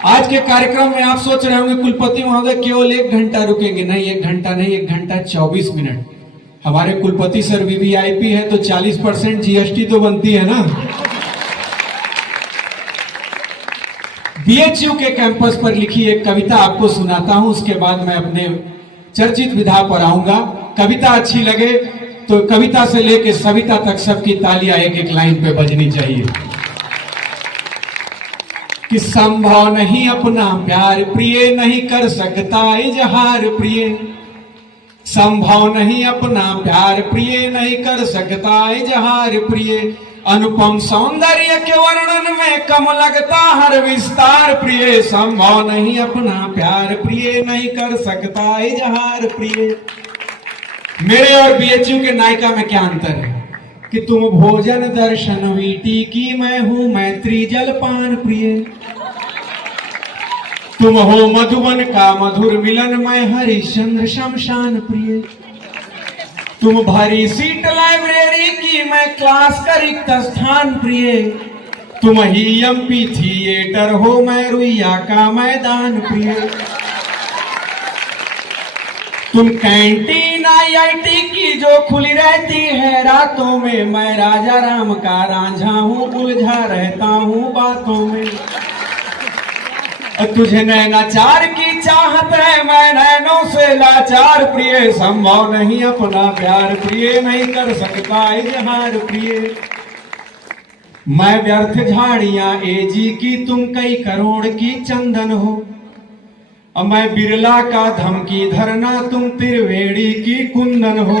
आज के कार्यक्रम में आप सोच रहे होंगे कुलपति महोदय केवल 1 घंटा रुकेंगे। नहीं, 1 घंटा नहीं, 1 घंटा 24 मिनट। हमारे कुलपति सर वीवीआईपी है तो 40% जीएसटी तो बनती है ना। बीएचयू के कैंपस पर लिखी एक कविता आपको सुनाता हूं, उसके बाद मैं अपने चर्चित विधा पर आऊंगा। कविता अच्छी लगे तो कविता से लेकर सविता तक सबकी तालियां एक एक लाइन पे बजनी चाहिए। कि संभव नहीं अपना प्यार प्रिय नहीं कर सकता इजहार प्रिय, संभव नहीं अपना प्यार प्रिय नहीं कर सकता इजहार प्रिय, अनुपम सौंदर्य के वर्णन में कम लगता हर विस्तार प्रिय, संभव नहीं अपना प्यार प्रिय नहीं कर सकता इजहार प्रिय। मेरे और बीएचयू के नायिका में क्या अंतर है कि तुम भोजन दर्शन वीटी की, मैं हूं मैत्री जलपान प्रिय, तुम हो मधुबन का मधुर मिलन, मैं हरिश्चंद्र शमशान प्रिय, तुम भरी सीट लाइब्रेरी की, मैं क्लास का रिक्त स्थान प्रिय, तुम ही एमपी थिएटर हो, मैं रुइया का मैदान प्रिय, तुम कैंटीन आईआईटी की जो खुली रहती है रातों में, मैं राजा राम का रांझा हूँ उलझा रहता हूँ बातों में, तुझे नैनाचार की चाहत है मैं नैनों से लाचार प्रिय, संभव नहीं अपना प्यार प्रिय नहीं कर सकता इजहार प्रिय, मैं व्यर्थ झाड़ियां एजी की, तुम कई करोड़ की चंदन हो, मैं बिरला का धमकी धरना, तुम त्रिवेणी की कुंदन हो,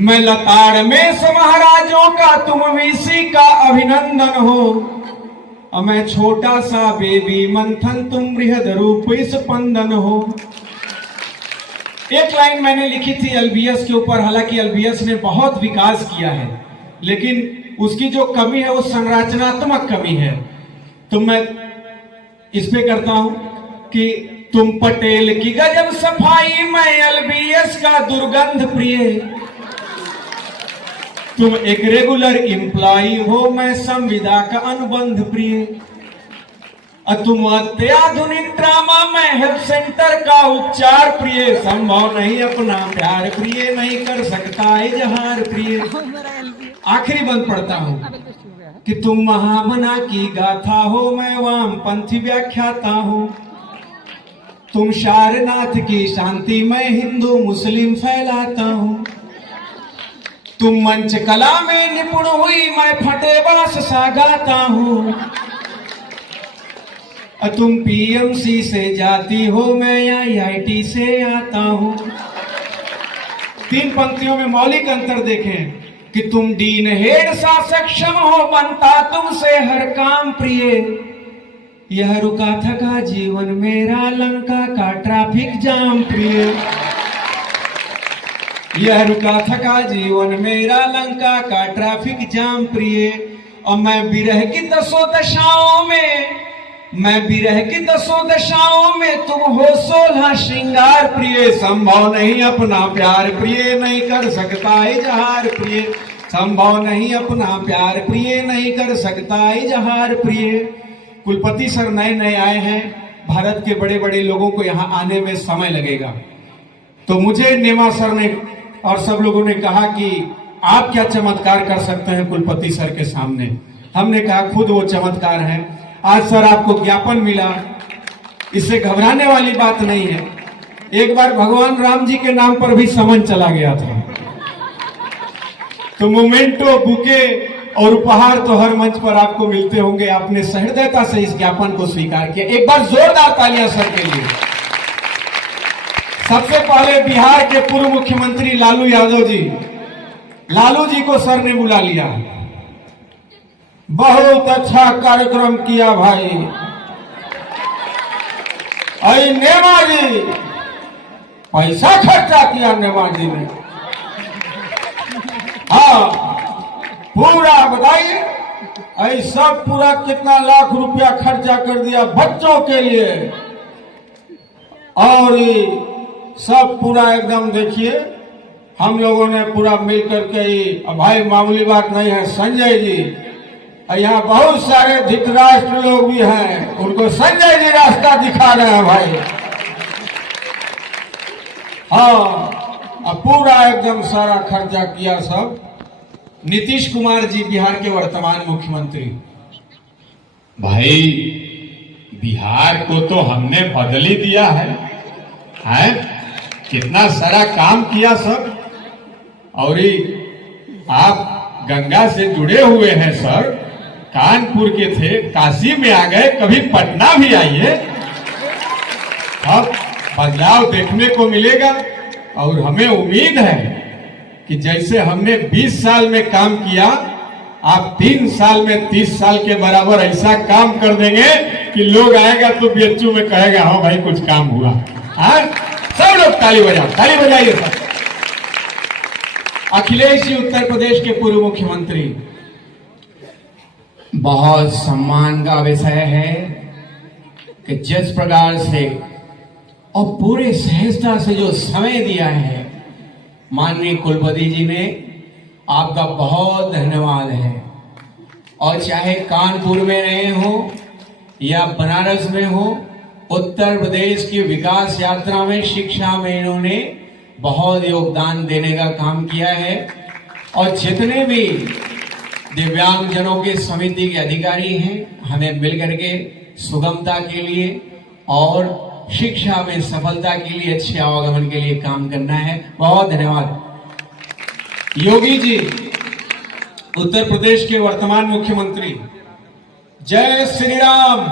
मैं लताड़ में महाराजों का, तुम वीसी का अभिनंदन हो, मैं छोटा सा बेबी मंथन, तुम बृहद रूप स्पंदन हो। एक लाइन मैंने लिखी थी एलबीएस के ऊपर, हालांकि एलबीएस ने बहुत विकास किया है लेकिन उसकी जो कमी है वो संरचनात्मक कमी है। तो मैं इस पे करता हूं कि तुम पटेल की गजब सफाई, मैं एलबीएस का दुर्गंध प्रिय, तुम एक रेगुलर एम्प्लॉई हो, मैं संविदा का अनुबंध प्रिय, तुम अत्याधुनिक ड्रामा, मैं हेल्थ सेंटर का उपचार प्रिय, संभव नहीं अपना प्यार प्रिय नहीं कर सकता इजहार प्रिय। आखिरी बंद पढ़ता हूं कि तुम महामना की गाथा हो, मैं वामपंथी व्याख्याता हूं, तुम सारनाथ की शांति, मैं हिंदू मुस्लिम फैलाता हूं, तुम मंच कला में निपुण हुई, मैं फटे बांस सा गाता हूं, तुम पीएमसी से जाती हो, मैं आईआईटी से आता हूं। 3 पंक्तियों में मौलिक अंतर देखें कि तुम डीन हेड सा सक्षम हो, बनता तुमसे हर काम प्रिय, यह रुका थका जीवन मेरा, लंका का ट्रैफिक जाम प्रिय, यह रुका थका जीवन मेरा, लंका का ट्रैफिक जाम प्रिय, और मैं विरह की 10 दशाओं में, मैं विरह की 10 दशाओं में, तुम हो 16 श्रृंगार प्रिय, संभव नहीं अपना प्यार प्रिय नहीं कर सकता इजहार प्रिय, संभव नहीं अपना प्यार प्रिय नहीं कर सकता इजहार प्रिय। कुलपति सर नए नए आए हैं, भारत के बड़े बड़े लोगों को यहाँ आने में समय लगेगा, तो मुझे नेमा सर ने और सब लोगों ने कहा कि आप क्या चमत्कार कर सकते हैं कुलपति सर के सामने। हमने कहा खुद वो चमत्कार है। आज सर आपको ज्ञापन मिला, इससे घबराने वाली बात नहीं है। एक बार भगवान राम जी के नाम पर भी समन चला गया था, तो मोमेंटो बुके और उपहार तो हर मंच पर आपको मिलते होंगे। आपने सहृदयता से इस ज्ञापन को स्वीकार किया। एक बार जोरदार तालियां सर के लिए। सबसे पहले बिहार के पूर्व मुख्यमंत्री लालू यादव जी, लालू जी को सर ने बुला लिया। बहुत अच्छा कार्यक्रम किया भाई। अरे नेमा जी, पैसा खर्चा किया नेमा जी ने। हाँ, पूरा बताइए, ऐसा पूरा कितना लाख रुपया खर्चा कर दिया बच्चों के लिए, और सब पूरा एकदम देखिए हम लोगों ने पूरा मिल करके ही। भाई मामूली बात नहीं है, संजय जी और यहाँ बहुत सारे धृतराष्ट्र लोग भी हैं, उनको संजय जी रास्ता दिखा रहे हैं भाई। हाँ, अब पूरा एकदम सारा खर्चा किया सब। नीतीश कुमार जी बिहार के वर्तमान मुख्यमंत्री। भाई बिहार को तो हमने बदल ही दिया है, कितना सारा काम किया सब। और आप गंगा से जुड़े हुए हैं सर, कानपुर के थे, काशी में आ गए, कभी पटना भी आइए, अब बदलाव देखने को मिलेगा। और हमें उम्मीद है कि जैसे हमने 20 साल में काम किया, आप 3 साल में 30 साल के बराबर ऐसा काम कर देंगे कि लोग आएगा तो बीएचयू में कहेगा हाँ भाई कुछ काम हुआ। हाँ, सब लोग ताली बजाओ, ताली बजाइए सब। अखिलेश जी उत्तर प्रदेश के पूर्व मुख्यमंत्री। बहुत सम्मान का विषय है कि जिस प्रकार से और पूरे सहजता से जो समय दिया है माननीय कुलपति जी ने, आपका बहुत धन्यवाद है। और चाहे कानपुर में रहे हो या बनारस में हो, उत्तर प्रदेश की विकास यात्रा में, शिक्षा में इन्होंने बहुत योगदान देने का काम किया है। और जितने भी दिव्यांगजनों के समिति के अधिकारी हैं, हमें मिलकर के सुगमता के लिए और शिक्षा में सफलता के लिए, अच्छे आवागमन के लिए काम करना है। बहुत धन्यवाद। योगी जी उत्तर प्रदेश के वर्तमान मुख्यमंत्री। जय श्री राम,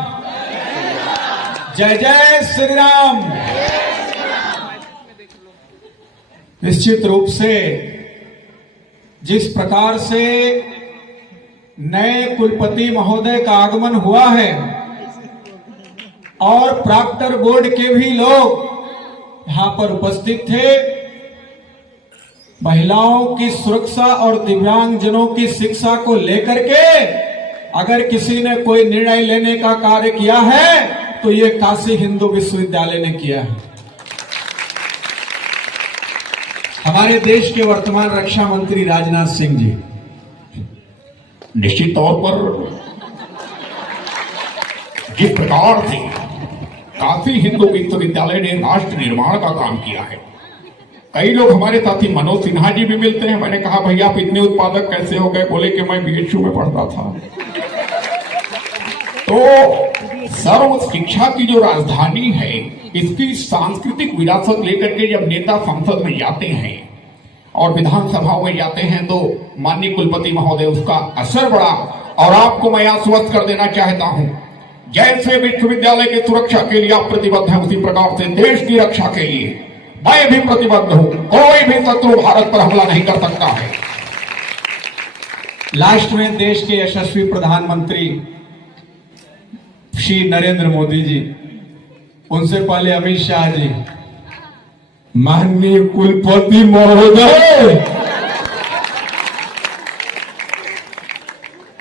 जय जय श्री राम। निश्चित रूप से जिस प्रकार से नए कुलपति महोदय का आगमन हुआ है और प्रॉक्टर बोर्ड के भी लोग यहां पर उपस्थित थे, महिलाओं की सुरक्षा और दिव्यांगजनों की शिक्षा को लेकर के अगर किसी ने कोई निर्णय लेने का कार्य किया है तो ये काशी हिंदू विश्वविद्यालय ने किया है। हमारे देश के वर्तमान रक्षा मंत्री राजनाथ सिंह जी। निश्चित तौर पर जिस प्रकार से काशी हिंदू विश्वविद्यालय ने राष्ट्र निर्माण का काम किया है, कई लोग हमारे साथी मनोज सिन्हा जी भी मिलते हैं। मैंने कहा भैया आप इतने उत्पादक कैसे हो गए? बोले कि मैं बीएचयू में पढ़ता था। तो सर्व शिक्षा की जो राजधानी है, इसकी सांस्कृतिक विरासत लेकर के जब नेता संसद में जाते हैं और विधानसभा में जाते हैं तो माननीय कुलपति महोदय उसका असर बड़ा। और आपको मैं आश्वस्त कर देना चाहता हूं, जैसे विश्वविद्यालय की सुरक्षा के लिए आप प्रतिबद्ध हैं, उसी प्रकार से देश की रक्षा के लिए मैं भी प्रतिबद्ध हूं। कोई भी शत्रु भारत पर हमला नहीं कर सकता है। लास्ट में देश के यशस्वी प्रधानमंत्री श्री नरेंद्र मोदी जी, उनसे पहले अमित शाह जी। माननीय कुलपति महोदय,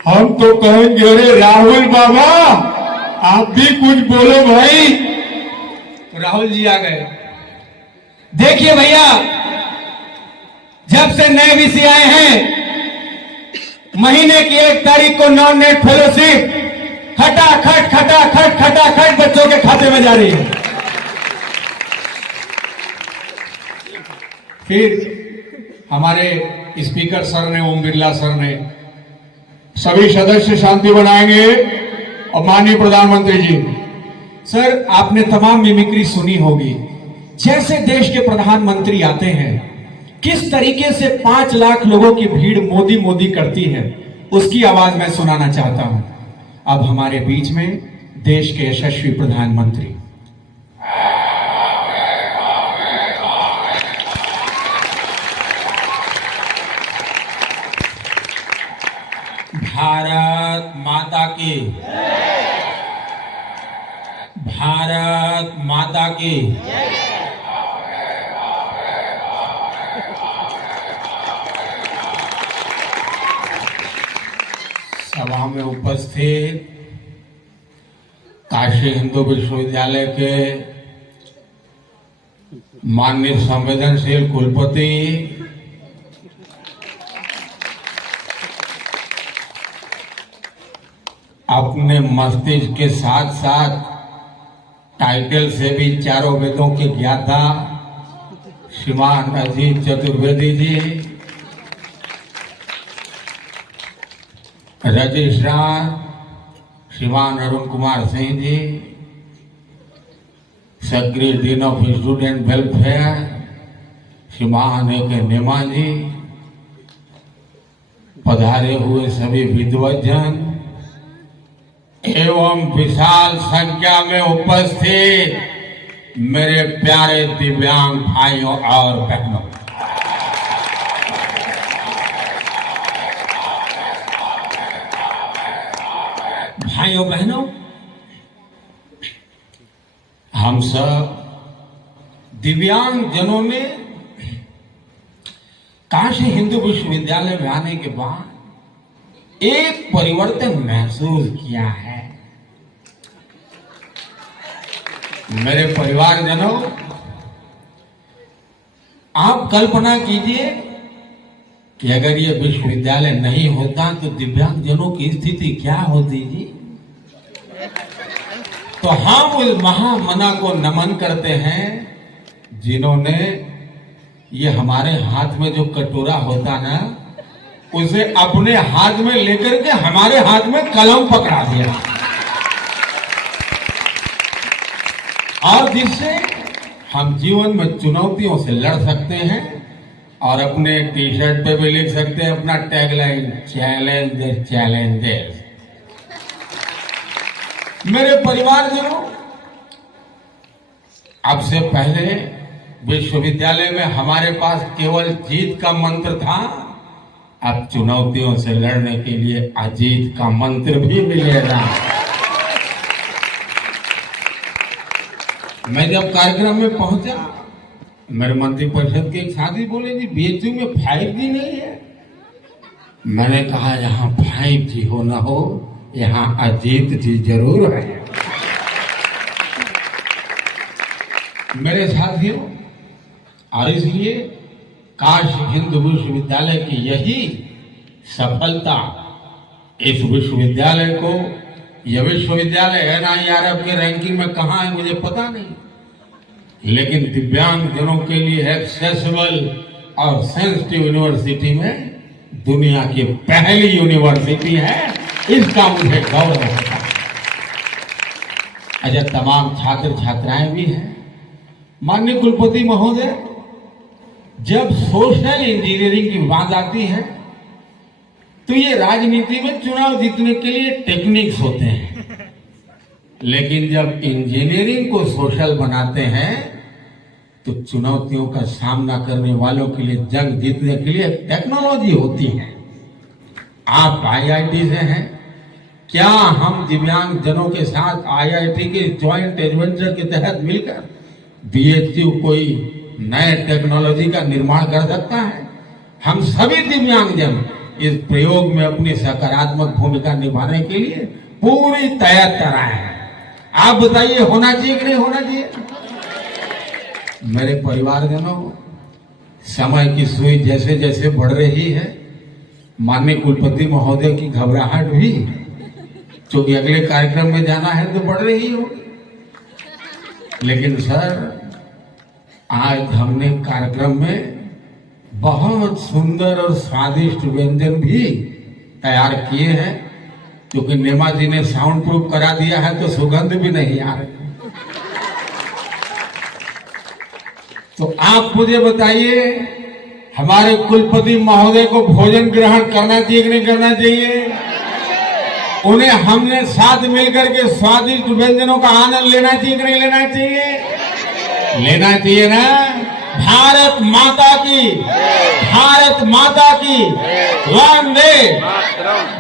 हम तो कहेंगे अरे राहुल बाबा आप भी कुछ बोलो भाई। तो राहुल जी आ गए। देखिए भैया, जब से नए वीसी आए हैं, महीने की 1 तारीख को नॉन नेट फेलोशिप खटाखट बच्चों के खाते में जा रही है। फिर हमारे स्पीकर सर ने, ओम बिरला सर ने, सभी सदस्य शांति बनाएंगे। और माननीय प्रधानमंत्री जी, सर आपने तमाम मिमिक्री सुनी होगी। जैसे देश के प्रधानमंत्री आते हैं, किस तरीके से 5 लाख लोगों की भीड़ मोदी मोदी करती है, उसकी आवाज मैं सुनाना चाहता हूं। अब हमारे बीच में देश के यशस्वी प्रधानमंत्री। भारत माता की, भारत माता की। सभा में उपस्थित काशी हिंदू विश्वविद्यालय के माननीय संवेदनशील कुलपति, अपने मस्तिष्क के साथ साथ टाइटल से भी चारों वेदों के ज्ञाता श्रीमान अजीत चतुर्वेदी जी, रजिस्ट्रार श्रीमान Arun Kumar Singh ji, secretary dean of student welfare श्रीमान ए.के. नेमा जी, पधारे हुए सभी विद्वजन एवं विशाल संख्या में उपस्थित मेरे प्यारे दिव्यांग भाइयों और बहनों, भाइयों बहनों, हम सब दिव्यांग जनों ने काशी हिंदू विश्वविद्यालय में आने के बाद एक परिवर्तन महसूस किया है। मेरे परिवारजनों, आप कल्पना कीजिए कि अगर ये विश्वविद्यालय नहीं होता तो दिव्यांग जनों की स्थिति क्या होती जी। तो हम उस महामना को नमन करते हैं जिन्होंने ये हमारे हाथ में जो कटोरा होता ना, उसे अपने हाथ में लेकर के हमारे हाथ में कलम पकड़ा दिया, और जिससे हम जीवन में चुनौतियों से लड़ सकते हैं। और अपने टी शर्ट पे भी लिख सकते हैं अपना टैगलाइन, चैलेंज चैलेंजेस। मेरे परिवारजनों, अब से पहले विश्वविद्यालय में हमारे पास केवल जीत का मंत्र था, अब चुनौतियों से लड़ने के लिए अजीत का मंत्र भी मिलेगा। मैं जब कार्यक्रम में पहुंचा, मेरे मंत्रिपरिषद के एक साथी बोले जी बीएचयू में 5G नहीं है। मैंने कहा यहाँ 5G हो ना हो, यहाँ अजीत जी जरूर है। मेरे साथियों, और इसलिए काशी हिंदू विश्वविद्यालय की यही सफलता, इस विश्वविद्यालय को, यह विश्वविद्यालय NIRF के रैंकिंग में कहाँ है मुझे पता नहीं, लेकिन दिव्यांग जनों के लिए एक्सेसिबल और सेंसिटिव यूनिवर्सिटी में दुनिया की पहली यूनिवर्सिटी है, इसका मुझे गौरव है। अच्छा, तमाम छात्र छात्राएं भी हैं। माननीय कुलपति महोदय, जब सोशल इंजीनियरिंग की बात आती है तो ये राजनीति में चुनाव जीतने के लिए टेक्निक्स होते हैं, लेकिन जब इंजीनियरिंग को सोशल बनाते हैं तो चुनौतियों का सामना करने वालों के लिए, जंग जीतने के लिए टेक्नोलॉजी होती है। आप IIT से हैं, क्या हम दिव्यांग जनों के साथ IIT के ज्वाइंट एडवेंचर के तहत मिलकर BHU कोई नए टेक्नोलॉजी का निर्माण कर सकता है? हम सभी दिव्यांग जन इस प्रयोग में अपनी सकारात्मक भूमिका निभाने के लिए पूरी तैयार हैं। आप बताइए, होना चाहिए कि नहीं होना चाहिए? मेरे परिवारजनों, समय की सुई जैसे जैसे बढ़ रही है, माननीय कुलपति महोदय की घबराहट भी, क्योंकि अगले कार्यक्रम में जाना है तो बढ़ रही होगी। लेकिन सर, आज हमने कार्यक्रम में बहुत सुंदर और स्वादिष्ट व्यंजन भी तैयार किए हैं, क्योंकि नेमा जी ने साउंड प्रूफ करा दिया है तो सुगंध भी नहीं आ रही। तो आप मुझे बताइए, हमारे कुलपति महोदय को भोजन ग्रहण करना चाहिए कि नहीं करना चाहिए? उन्हें हमने साथ मिलकर के स्वादिष्ट व्यंजनों का आनंद लेना चाहिए कि नहीं लेना चाहिए? लेना चाहिए ना। भारत माता की, भारत माता की, वंदे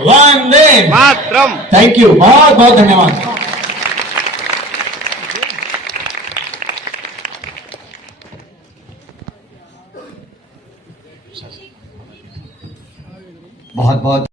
वंदे मातरम। थैंक यू, बहुत बहुत धन्यवाद। बहुत बहुत